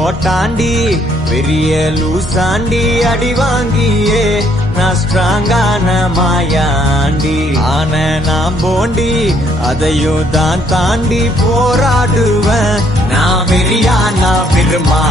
போட்டாண்டி பெரிய லூசாண்டி அடி வாங்கியே நான் ஸ்ட்ராங்கான மாயாண்டி ஆன நான் போண்டி அதையும் தான் தாண்டி போராடுவேன் நான் வெறியா நான் பெருமா